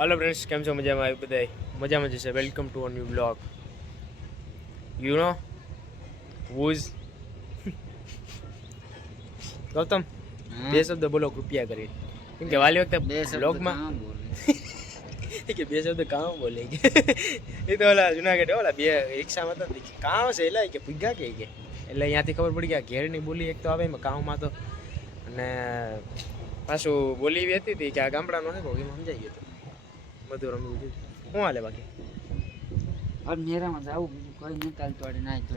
Hello friends, કેમ છો? મજામાં આવી બધા? મજામાં જશે. Welcome to a new blog. You know was Gautam બે શબ્દ બોલો કૃપયા કરી, કેમ કે વાલી વખતે બ્લોગમાં કે બે શબ્દ કામ બોલે કે એ તો ઓલા જુનાગઢ ઓલા બે રિક્ષામાં હતા કામ છે એટલે કે ભૂગા કે એટલે અહીંયાથી ખબર પડી કે ઘેરની બોલી એક તો આવે એમાં કામમાં તો, અને પાછું બોલી એવી હતી કે આ ગામડાનો છે એમાં સમજાઈ ગયું હતું. બધું રમવું જોઈએ. શું હાલે બાકી? और मेरा मजा आऊ બીજું કોઈ નહીં ચાલતું આડે નાઈ તો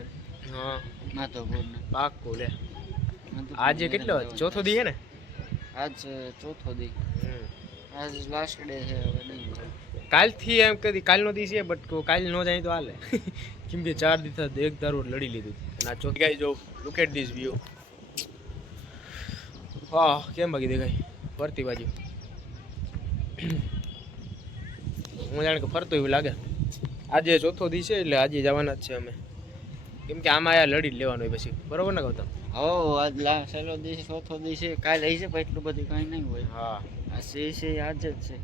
હા માતો બોલ ને પાક્કું લે. આજે કેટલો ચોથો દી છે ને? આજ ચોથો દી. આજ લાસ્ટ ડે છે. હવે નહીં કાલથી એમ કદી કાલનો દી છે, બટ કાલ ન જાય તો હાલે કેમ કે 4 દિવસ એક દારૂ લડી લીધું અને આ ચોથી ગાઈ જો લુક એટ ધીસ વ્યૂ. હા કેમ બાકી દેખાય ફરતી બાજુ? હું જાણે કે ફરતો એવું લાગે. આજે ચોથો દી છે એટલે આજે જવાના જ છે અમે, કેમ કે આમાં આ લડી લેવાનું હોય પછી, બરોબર ને ગૌતમ? હો આજ છેલ્લો દિવસ ચોથો દિવસ છે. કાલ આવી છે પણ એટલું બધું કાંઈ નહીં હોય. હા આ છે આજ જ છે.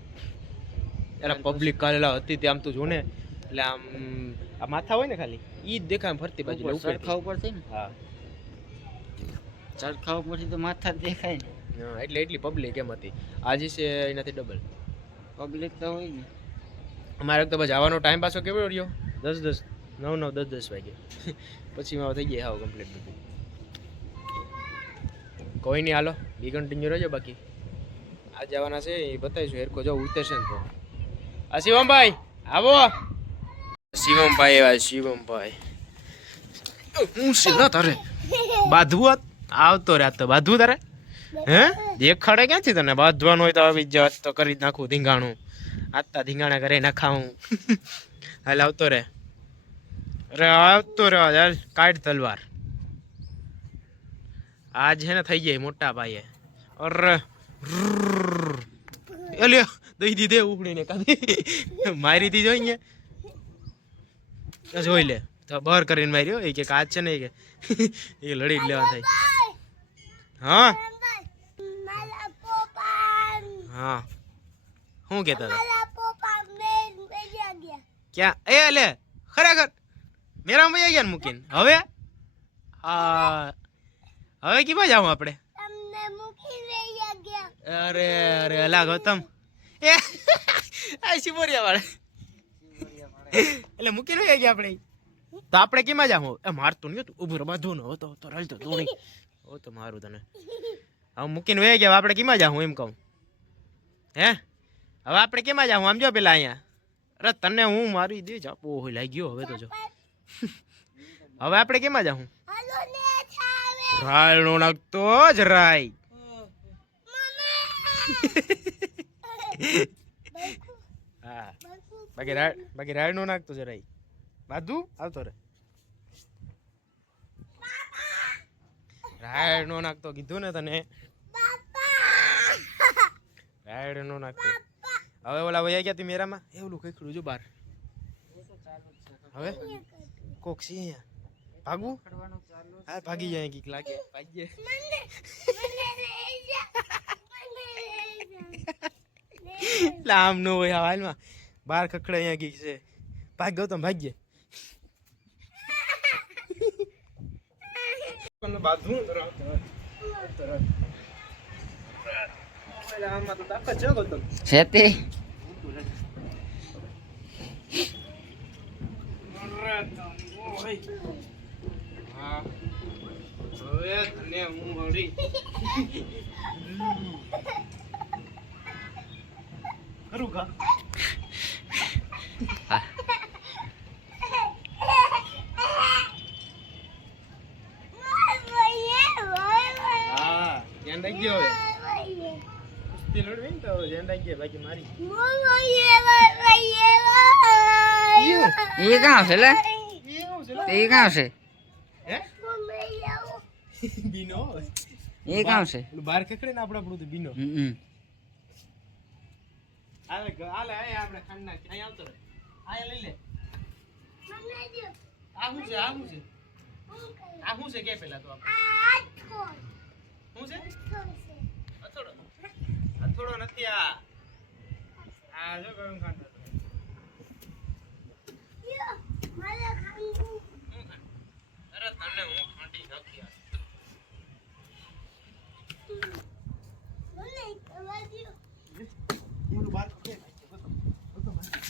એટલે પબ્લિક કાલે હતી તે આમ તો જો ને, એટલે આમ આ માથા હોય ને ખાલી ઈ જ દેખાય ફરતી બાજુ ચરખા ઉપર છે ને. હા ચરખા ઉપરથી તો માથા જ દેખાય ને. હા એટલે એટલી પબ્લિક એમ હતી. આજે છે એનાથી ડબલ પબ્લિક તો હોય ને. અમારે તો બસ આવવાનો ટાઈમ પાછો કેવો રહ્યો? 10 9 10 વાગે પછી માં થઈ ગયા હાવ કમ્પ્લીટ બધું. કોઈ નહીં, હાલો બી કન્ટિન્યુ રહેજો. બાકી આ જવાના છે એ બતાવીશું. હેરકો જો ઉતરશે ને તો. આ શિવમભાઈ આવો. શિવમભાઈ એવા શિવમભાઈ હું છે ના તારે બાંધવું આવતો રે તો બાંધવું તારે હે દેખાડે ક્યાંથી તને? બાંધવાનું હોય તો આવી જ તો કરી નાખું ધીંગાણું. આતા ધીંગાણા કરે નખાવું. હાલ આવતો રે. અરે આવતો રે હાલ કાઢ તલવાર. આજ છે ને થઈ જાય મોટા ભાઈએ. અરે એલે દઈ દીધે ઉખડીને કાઢી મારી દી જોઈ જોઈ લે તો બહાર કરીને માર્યો એ કે કાચ છે ને કે એ લડી લેવા થાય. હા હા શું કેતા હતા? ક્યાં એ લે ખરેખર મેરા મૈયા ગયા મૂકીને હવે હા હવે કીમાં જાવ આપણે? અરે અરે અલા ગૌતમ એ શિવોરિયા વાળે એટલે મૂકીને વહી ગયા આપણે. તો આપણે કેમાં જાવ? એ મારતું નહીં ઉભું બાંધવું ન હતો તો રલતો તું નહીં હો તો મારું તને. હવે મૂકીને વહી ગયા આપણે કેમાં જાવ એમ કહું? હે હવે આપણે કેમાં જાવ? આમ જો પેલા અહીંયા. અરે તને હું મારી દે જાપો હોય લાગ્યો હવે તો જો. હવે આપણે કેમાં જાવ? રાય નો નાખતો જ રાય. હા બાકી રાય નો નાખતો જરાય બાધુ આવતો રે. રાય નો નાખતો કીધું ને તને. રાય નો નાખતો. હવે ઓલા વયા ગયા તી મેરામાં એવલું કઈકડું જો બાર. હવે કોક છે અહીંયા ભાગવું? હા ભાગી જાય કઈક લાગે ભાગીએ. આમ નો હોય હાલમાં બાર ખખડે અહીંયા ગઈ છે. ભાગ ગૌતમ ભાગ્ય. હવે તને હું મળી ખરું કા? ધ્યાન રાખજો હવે. કુસ્તી લડવી ને તો ધ્યાન રાખજે બાકી મારી. એ કાં છે લે? એ કાં છે? હે બીનો એ કાં છે? બાર ખખડે ને આપણું તો બીનો. હાલે હાલે આપણે ખાંડ નાખી અહીં આવતો રહે. આ લઈ લે. આ શું છે? આ શું છે? આ શું છે કે પેલા તો આપણે શું છે? અથોડો. અથોડો નથી આ.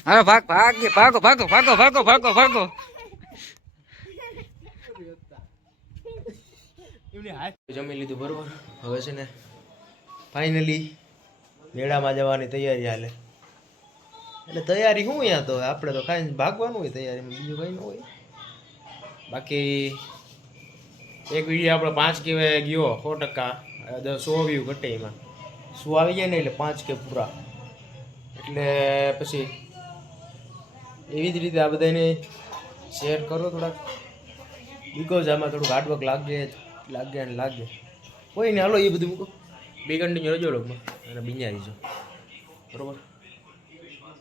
અરે ભાગ ભાગ ભાગો ભાગો ભાગો ભાગો ભાગો ભાગો. જમી લીધું બરોબર. હવે છે ને ફાઇનલી મેળામાં જવાની તૈયારી હાલે. એટલે તૈયારી શું અહીંયા તો આપણે તો કાંઈ ભાગવાનું હોય તૈયારીમાં, બીજું કંઈ ન હોય. બાકી એક વિડીયો આપણો 5K ગયો 100%, 100 વ્યૂ ઘટે એમાં 100 આવી જાય ને એટલે 5K પૂરા. એટલે પછી એવી જ રીતે આ બધાને શેર કરો થોડાક, બિકોઝ આમાં થોડુંક હાર્ડવર્ક લાગે. કોઈ ને હાલો એ બધું મૂકો, બે કન્ટિન્યુ રહેજો લોગમાં અને બીજા રહીજો બરોબર.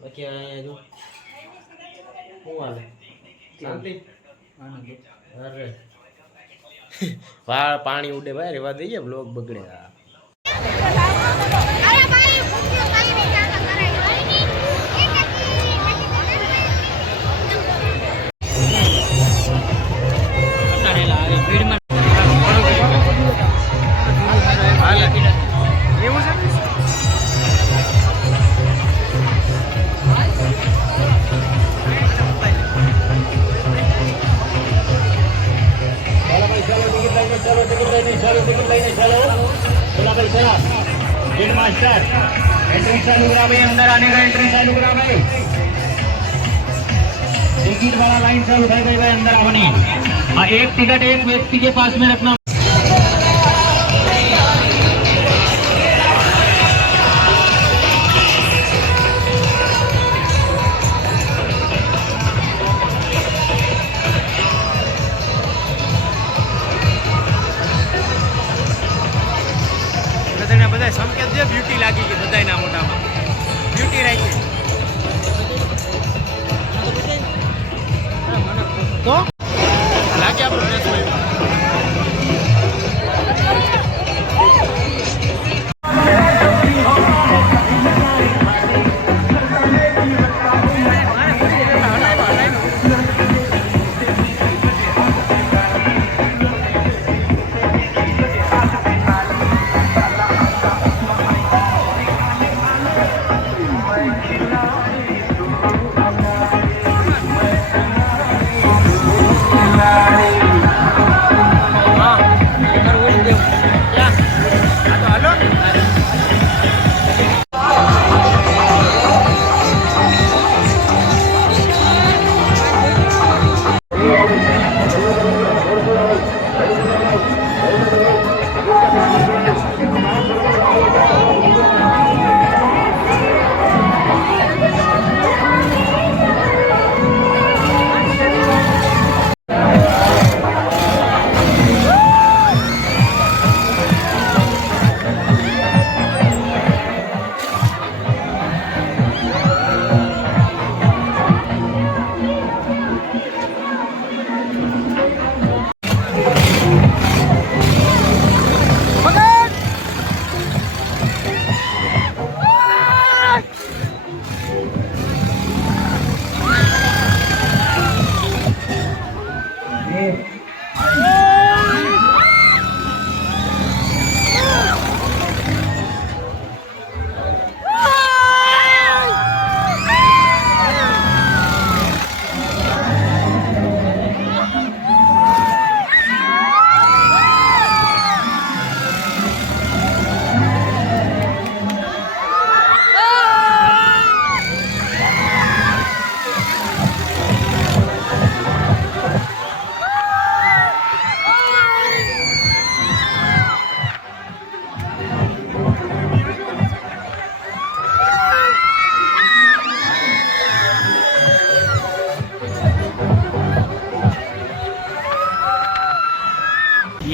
બાકી અહીંયા જો શું હાલે શાંતિ. અરે વાળ પાણી ઉડે ભાઈ, રેવા દઈએ, બ્લોગ બગડે. मास्टर एंट्री चालू करा भाई, अंदर आने का एंट्री चालू करा भाई. टिकट वाला लाइन चालू થઈ ગઈ ભાઈ, अंदर આવવાની. हाँ, एक टिकट एक व्यक्ति के पास में रखना. બધા સંકેત છે, બ્યુટી લાગી ગઈ બધાના મોઢામાં, બ્યુટી રાખી તો લાગે આપણું ડ્રેસ.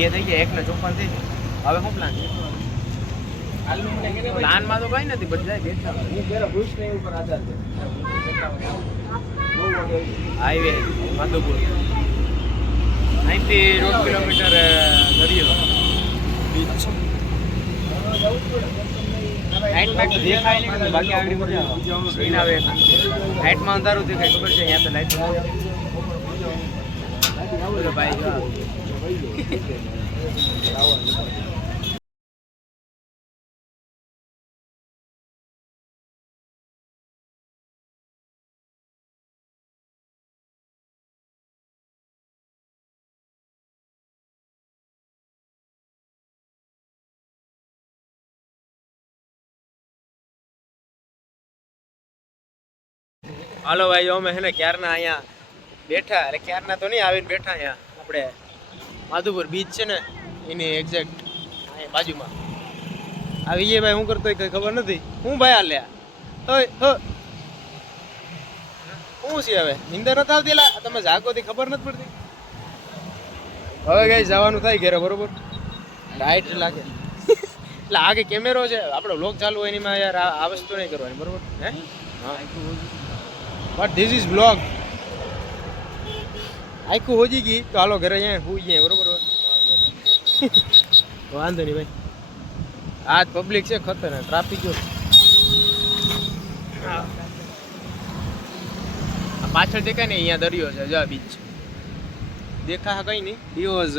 એ થઈ ગયા 1:54 થઈ ગયા. હવે શું પ્લાન છે? પ્લાનમાં તો કઈ નથી, બધા બેઠા. હું પેલા ભૂષને ઉપર આધાર છે. હાઈવે માધવપુર, અહીંથી 1.5 કિલોમીટર દરિયો બીચ છે. નાઇટમાં તો દેખાય નહીં બાકી આગળ મજા આવે સીન આવે નાઇટમાં અંધારું દેખાય ખબર છે અહીંયા તો લાઈટ બોલો ભાઈ જો હાલો ભાઈ અમે હે ને ક્યારના અહીંયા બેઠા એટલે ક્યારના તો નહીં આવીને બેઠા અહીંયા આપણે માધુપુર બીચ છે ને એની એક્ઝેક્ટ અહીંયા બાજુમાં આ વિજયભાઈ શું કરતો કઈ ખબર નથી હું ભાઈ હાલ્યા શું છે હવે નિંદર નથી આવતી એલા તમે જાગોથી ખબર નથી પડતી હવે કઈ જવાનું થાય ઘરે બરોબર રાઈટ લાગે એટલે આગે કેમેરો છે આપણો વ્લોગ ચાલુ હોય એમાં યાર આ વસ્તુ નહીં કરવાની બરોબર હે હા બટ ધીસ ઇઝ બ્લોગ આખું હોજી ગઈ તો હાલો ઘરે જાય હુઈ જાય બરોબર વાંધો નહીં ભાઈ આજ પબ્લિક છે ખતરનાક ટ્રાફિક જો પાછળ દેખાય ને અહીંયા દરિયો છે જો બીચ દેખા કઈ નહીં દિવસ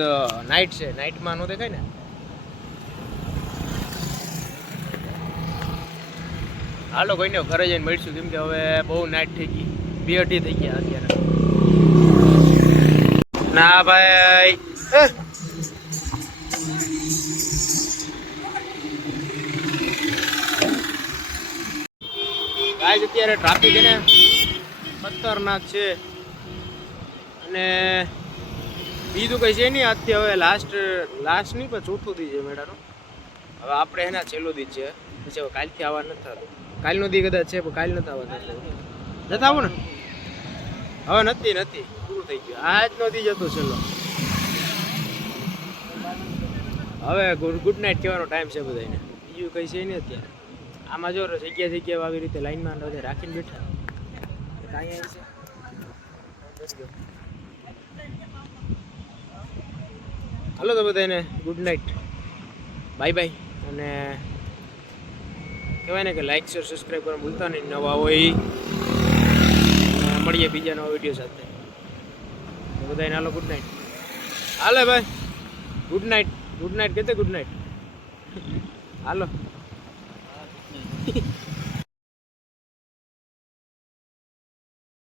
નાઇટ છે નાઇટમાં નો દેખાય ને હાલો કોઈને ઘરે જઈને મળીશું કેમ કે હવે બહુ નાઇટ થઈ ગઈ 2:30 થઈ ગયા અત્યારે ના ભાઈ ગાઈસ અત્યારે ટ્રાફિક એને ખતરનાક છે અને બીજું કઈ છે નહીં આજથી હવે લાસ્ટ નહીં પણ ચોથું દી છે મેળાનો હવે આપણે એના છેલ્લો દી છે પછી હવે કાલથી આવવા નથી થતું કાલનો દી કદાચ છે પણ કાલ નથી આવવા થતું જતા આવો ને હવે નથી પૂરું થઈ ગયું આજનો દી જતો છેલ્લો હવે ગુડ નાઇટ કહેવાનો ટાઈમ છે બધાને બીજું કઈ છે નહીં અત્યારે આમાં જો જગ્યા આવી રીતે લાઈનમાં બધા રાખીને બેઠા કાંઈ છે હાલો તો બધાને ગુડ નાઇટ બાય બાય અને કહેવાય ને કે લાઈક શેર સબસ્ક્રાઈબ કરવાનું ભૂલતા નહીં નવા હોય મળીએ બીજા નવા વિડીયો સાથે બધાને હાલો ગુડ નાઇટ હાલે ભાઈ ગુડ નાઇટ કહેતે ગુડ નાઇટ હાલો